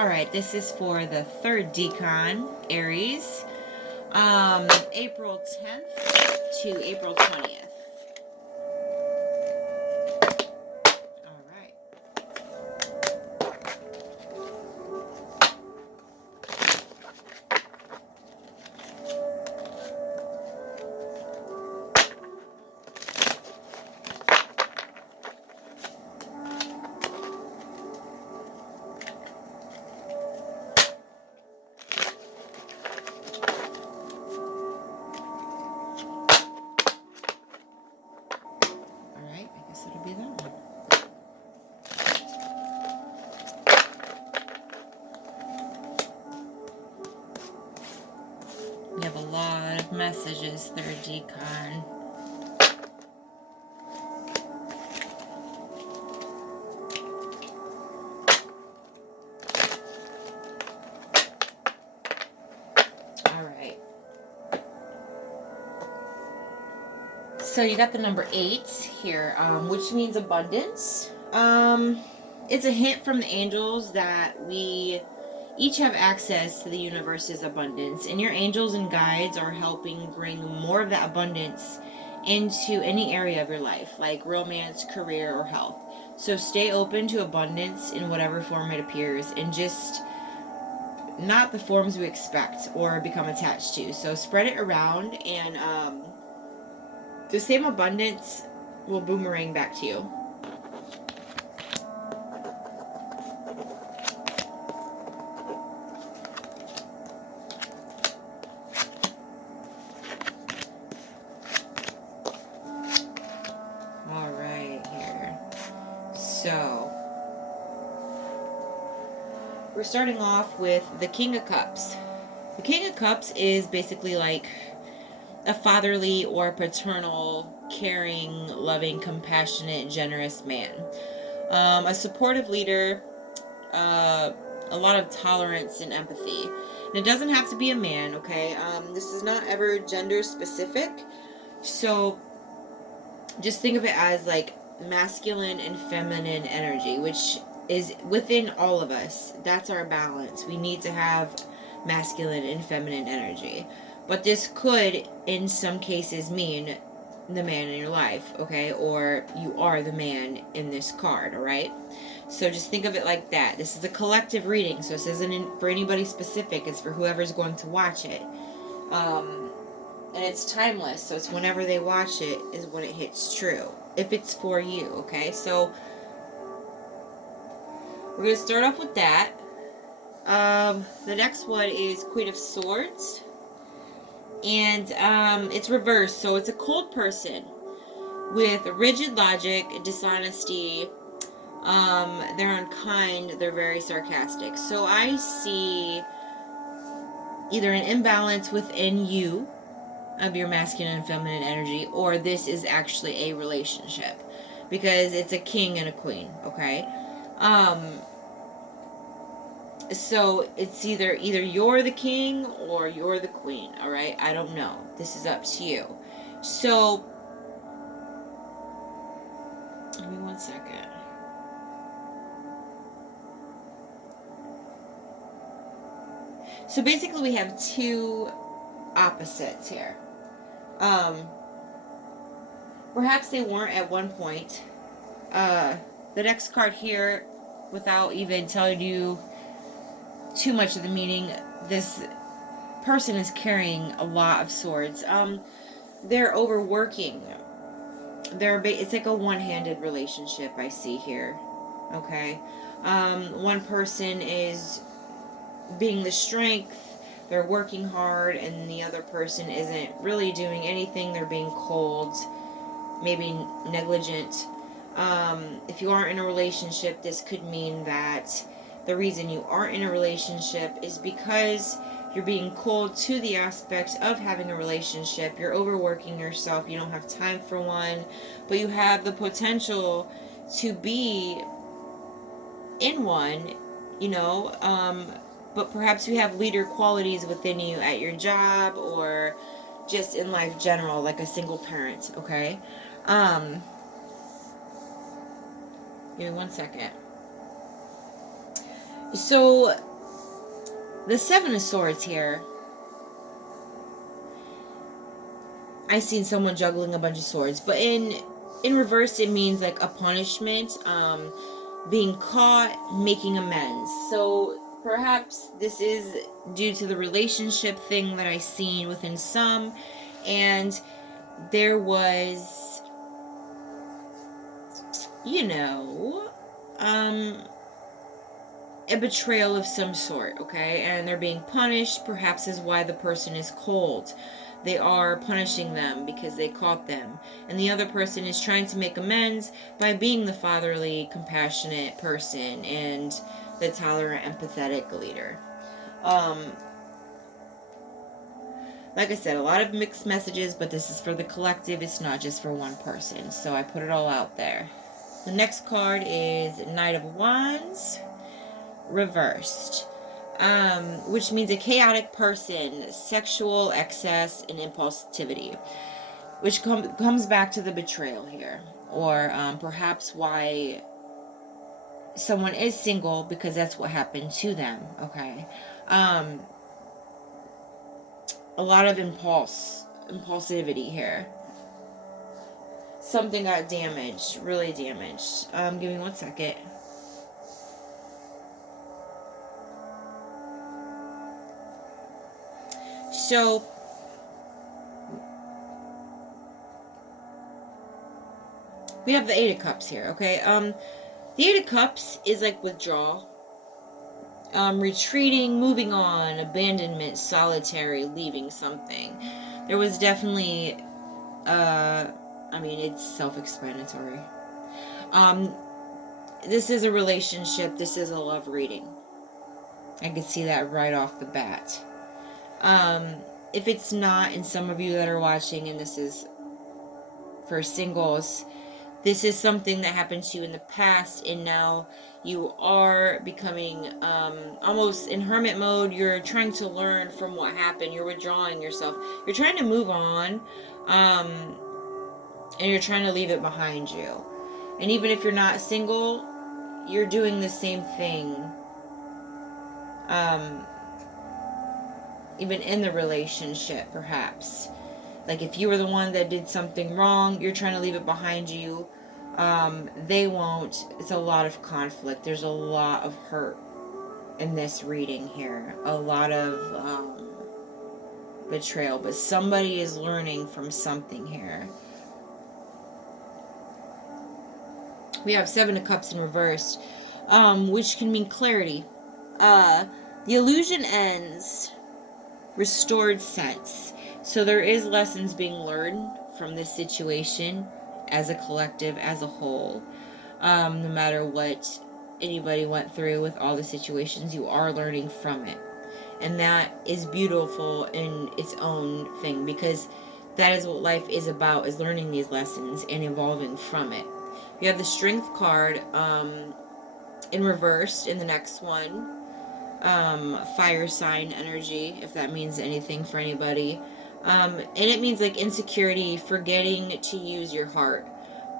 Alright, this is for the third Decan, Aries, April 10th to April 20th. Alright. Alright, I guess it'll be that one. We have a lot of messages, third Decan. Alright. So you got the number 8 here, which means abundance. It's a hint from the angels that we each have access to the universe's abundance, and your angels and guides are helping bring more of that abundance into any area of your life, like romance, career, or health. So stay open to abundance in whatever form it appears, and just not the forms we expect or become attached to. So spread it around, and the same abundance will boomerang back to you. All right, here. So, we're starting off with the King of Cups. The King of Cups is basically like a fatherly or paternal, caring, loving, compassionate, generous man. A supportive leader, a lot of tolerance and empathy. And it doesn't have to be a man, okay? This is not ever gender specific. So just think of it as like masculine and feminine energy, which is within all of us. That's our balance. We need to have masculine and feminine energy. But this could, in some cases, mean the man in your life, okay? Or you are the man in this card, alright? So just think of it like that. This is a collective reading, so this isn't for anybody specific. It's for whoever's going to watch it. And it's timeless, so it's whenever they watch it is when it hits true. If it's for you, okay? So we're going to start off with that. The next one is Queen of Swords. And it's reversed, so it's a cold person with rigid logic, dishonesty. They're unkind, they're very sarcastic. So I see either an imbalance within you of your masculine and feminine energy, or this is actually a relationship, because it's a king and a queen, okay? So it's either you're the king or you're the queen, all right? I don't know. This is up to you. So give me 1 second. So basically we have two opposites here. Perhaps they weren't at one point. The next card here, without even telling you too much of the meaning, this person is carrying a lot of swords. They're overworking. It's like a one-handed relationship I see here. Okay, one person is being the strength. They're working hard, and the other person isn't really doing anything. They're being cold, maybe negligent. If you aren't in a relationship, this could mean that the reason you aren't in a relationship is because you're being cold to the aspects of having a relationship. You're overworking yourself. You don't have time for one, but you have the potential to be in one, you know, but perhaps you have leader qualities within you at your job or just in life general, like a single parent, okay? Give me 1 second. So the Seven of Swords here, I seen someone juggling a bunch of swords, but in reverse, it means like a punishment, being caught, making amends. So perhaps this is due to the relationship thing that I seen within some, and there was, you know, a betrayal of some sort, okay? And they're being punished, perhaps is why the person is cold. They are punishing them because they caught them. And the other person is trying to make amends by being the fatherly, compassionate person and the tolerant, empathetic leader. Like I said, a lot of mixed messages, but this is for the collective. It's not just for one person. So I put it all out there. The next card is Knight of Wands, reversed. Which means a chaotic person, sexual excess, and impulsivity, which comes back to the betrayal here, or perhaps why someone is single, because that's what happened to them, okay? A lot of impulsivity here. Something got damaged, really damaged. Give me 1 second. So, we have the Eight of Cups here, okay? The Eight of Cups is like withdrawal, retreating, moving on, abandonment, solitary, leaving something. There was definitely, I mean, it's self-explanatory. This is a relationship. This is a love reading. I could see that right off the bat. If it's not, and some of you that are watching, and this is for singles, this is something that happened to you in the past, and now you are becoming almost in hermit mode. You're trying to learn from what happened. You're withdrawing yourself. You're trying to move on, and you're trying to leave it behind you. And even if you're not single, you're doing the same thing. Even in the relationship, perhaps. Like if you were the one that did something wrong, you're trying to leave it behind you. They won't. It's a lot of conflict. There's a lot of hurt in this reading here. A lot of betrayal. But somebody is learning from something here. We have Seven of Cups in reverse, which can mean clarity. The illusion ends. Restored sense. So there is lessons being learned from this situation as a collective, as a whole. No matter what anybody went through with all the situations, you are learning from it. And that is beautiful in its own thing, because that is what life is about, is learning these lessons and evolving from it. You have the Strength card in reverse in the next one. Fire sign energy, if that means anything for anybody. And it means like insecurity, forgetting to use your heart.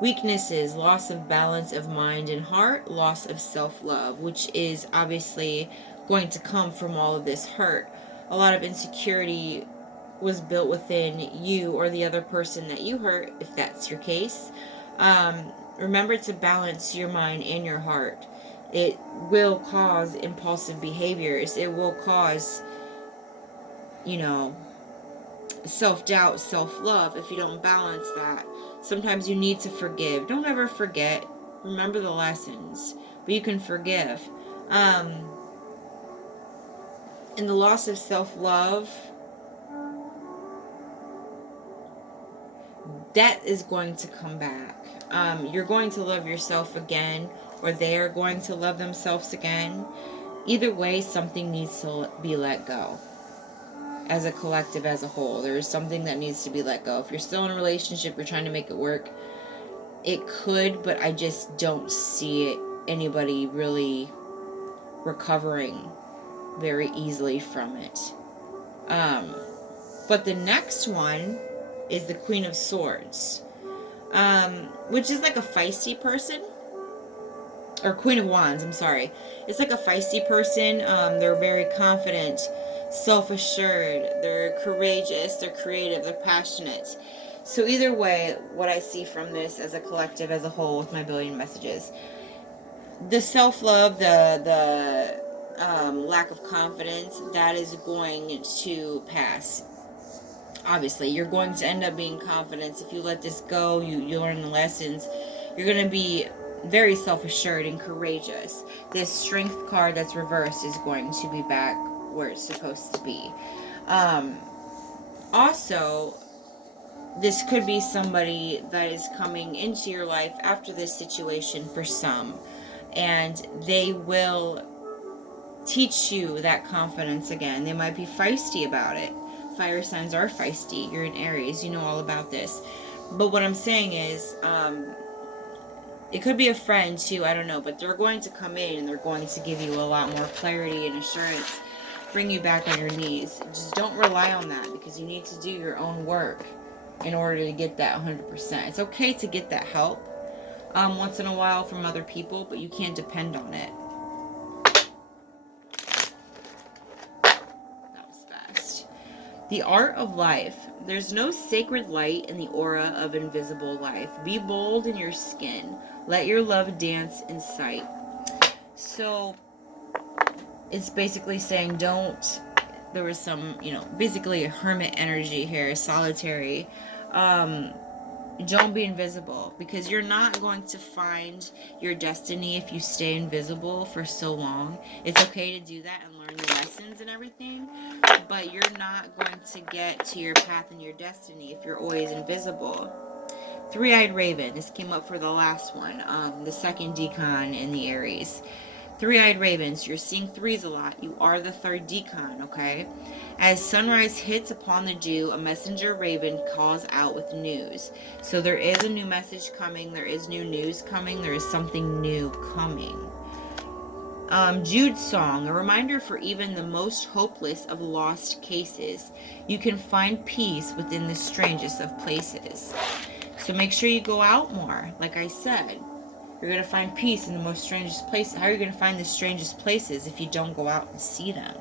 Weaknesses, loss of balance of mind and heart, loss of self-love, which is obviously going to come from all of this hurt. A lot of insecurity was built within you or the other person that you hurt, if that's your case. Remember to balance your mind and your heart. It will cause impulsive behaviors. It will cause, self-doubt, self-love if you don't balance that. Sometimes you need to forgive. Don't ever forget. Remember the lessons. But you can forgive. And the loss of self-love, that is going to come back. You're going to love yourself again, or they are going to love themselves again. Either way, something needs to be let go. As a collective, as a whole, there is something that needs to be let go. If you're still in a relationship, you're trying to make it work, it could, but I just don't see anybody really recovering very easily from it. But the next one is the Queen of Swords, which is like a feisty person. or Queen of Wands, I'm sorry. It's like a feisty person. They're very confident, self-assured, they're courageous, they're creative, they're passionate. So either way, what I see from this as a collective, as a whole, with my billion messages, the self-love, the lack of confidence, that is going to pass. Obviously, you're going to end up being confident. If you let this go, you learn the lessons. You're going to be very self-assured and courageous. This strength card that's reversed is going to be back where it's supposed to be. Also, this could be somebody that is coming into your life after this situation for some, and they will teach you that confidence again. They might be feisty about it. Fire signs are feisty. You're an Aries, you know all about this. But what I'm saying is, it could be a friend too, I don't know, but they're going to come in and they're going to give you a lot more clarity and assurance, bring you back on your knees. Just don't rely on that, because you need to do your own work in order to get that 100%. It's okay to get that help once in a while from other people, but you can't depend on it. That was fast. The art of life. There's no sacred light in the aura of invisible life. Be bold in your skin. Let your love dance in sight. So it's basically saying don't, there was some, basically a hermit energy here, solitary. Don't be invisible, because you're not going to find your destiny if you stay invisible for so long. It's okay to do that and learn the lessons and everything, but you're not going to get to your path and your destiny if you're always invisible. Three-eyed raven. This came up for the last one, the second Decan in the Aries. Three-eyed ravens. You're seeing threes a lot. You are the third Decan, okay? As sunrise hits upon the dew, a messenger raven calls out with news. So there is a new message coming. There is new news coming. There is something new coming. Jude's song, a reminder for even the most hopeless of lost cases. You can find peace within the strangest of places. So make sure you go out more. Like I said, you're going to find peace in the most strangest places. How are you going to find the strangest places if you don't go out and see them?